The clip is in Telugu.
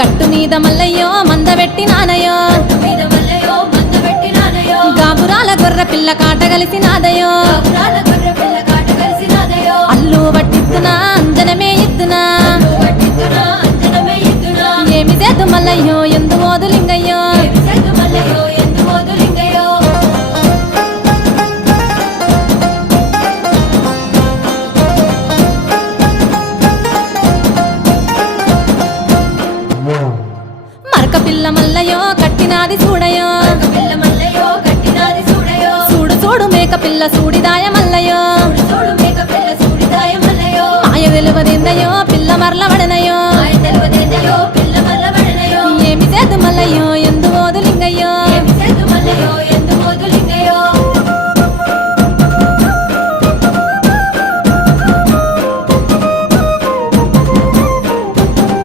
గట్టు మీద మల్లయ్యో మందబెట్టి నానయో గాబురాల గొర్ర పిల్ల కాట కలిసి నాదయో అల్లు పట్టిద్దునా అంజనమే ఇద్దునా ఏమి చేద్దు మల్లయ్యో ఎందు ఓదులింగయ్యో మరక పిల్ల మల్లయ్యో కట్టినాది చూడయో చూడు చూడు మేక పిల్ల సూడిదాయ మల్లయ్యో మాయ వెలువదిందయో పిల్ల మరల వడనయో